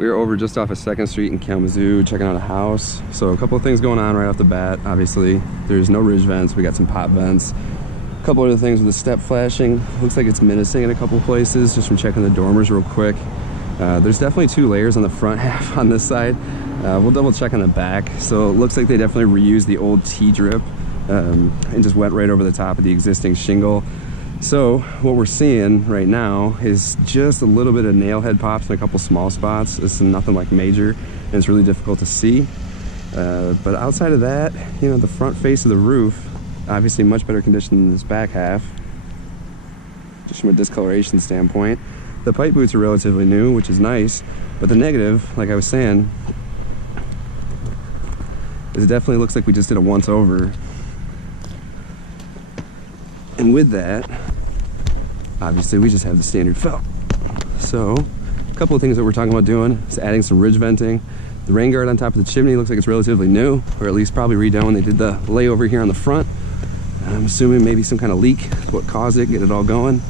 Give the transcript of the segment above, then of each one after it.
We are over just off of 2nd Street in Kalamazoo, checking out a house. So a couple of things going on right off the bat. Obviously, there's no ridge vents. We got some pop vents. A couple other things with the step flashing. Looks like it's menacing in a couple places, just from checking the dormers real quick. There's definitely 2 layers on the front half on this side. We'll double check on the back. So it looks like they definitely reused the old T-drip and just went right over the top of the existing shingle. So what we're seeing right now is just a little bit of nail head pops in a couple small spots. It's nothing like major, and it's really difficult to see. But outside of that, you know, the front face of the roof, obviously much better condition than this back half, just from a discoloration standpoint. The pipe boots are relatively new, which is nice, but the negative, like I was saying, is it definitely looks like we just did a once over. And with that, obviously we just have the standard felt. So a couple of things that we're talking about doing is adding some ridge venting. The rain guard on top of the chimney looks like it's relatively new, or at least probably redone when they did the layover here on the front. And I'm assuming maybe some kind of leak is what caused it, get it all going.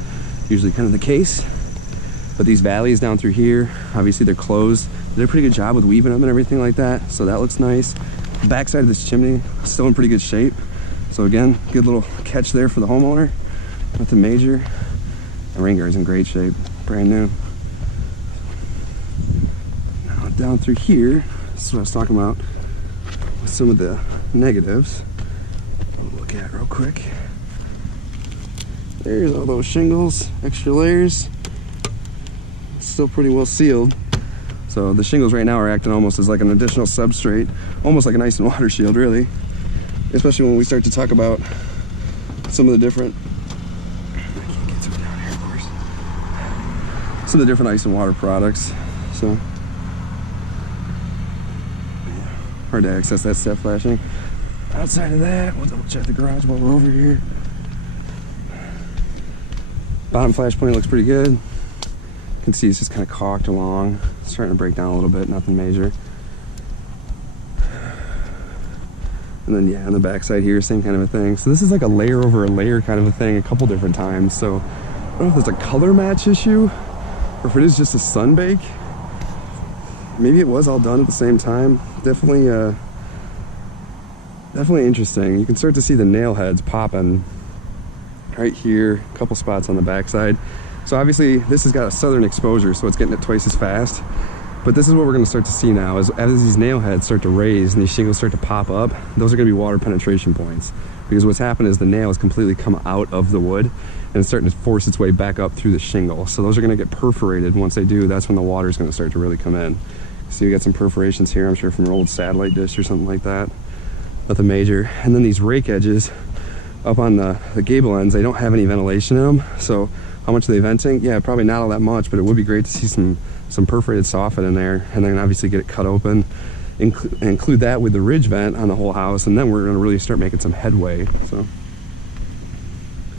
Usually kind of the case. But these valleys down through here, obviously they're closed. They did a pretty good job with weaving them and everything like that, so that looks nice. The back side of this chimney, still in pretty good shape. So again, good little catch there for the homeowner. Nothing major. The rain guard's in great shape, brand new. Now down through here, this is what I was talking about with some of the negatives. We'll look at real quick. There's all those shingles, extra layers. Still pretty well sealed. So the shingles right now are acting almost as like an additional substrate, almost like an ice and water shield, really. Especially when we start to talk about some of the different, I can't get to it down here, of course. Some of the different ice and water products. So yeah, hard to access that step flashing. Outside of that, we'll double check the garage while we're over here. Bottom flash point looks pretty good. You can see it's just kind of caulked along. It's starting to break down a little bit, nothing major. And then yeah, on the back side here, same kind of a thing. So this is like a layer over a layer kind of a thing a couple different times. So I don't know if there's a color match issue or if it is just a sunbake. Maybe it was all done at the same time. Definitely interesting. You can start to see the nail heads popping right here, a couple spots on the back side. So obviously this has got a southern exposure, so it's getting it twice as fast. But this is what we're going to start to see now, is as these nail heads start to raise and these shingles start to pop up, those are going to be water penetration points. Because what's happened is the nail has completely come out of the wood and it's starting to force its way back up through the shingle. So those are going to get perforated. Once they do, that's when the water is going to start to really come in. So you got some perforations here, I'm sure from an old satellite dish or something like that. Nothing major. And then these rake edges up on the gable ends, they don't have any ventilation in them. So how much are they venting? Yeah, probably not all that much, but it would be great to see some perforated soffit in there, and then obviously get it cut open, include that with the ridge vent on the whole house, and then we're going to really start making some headway. So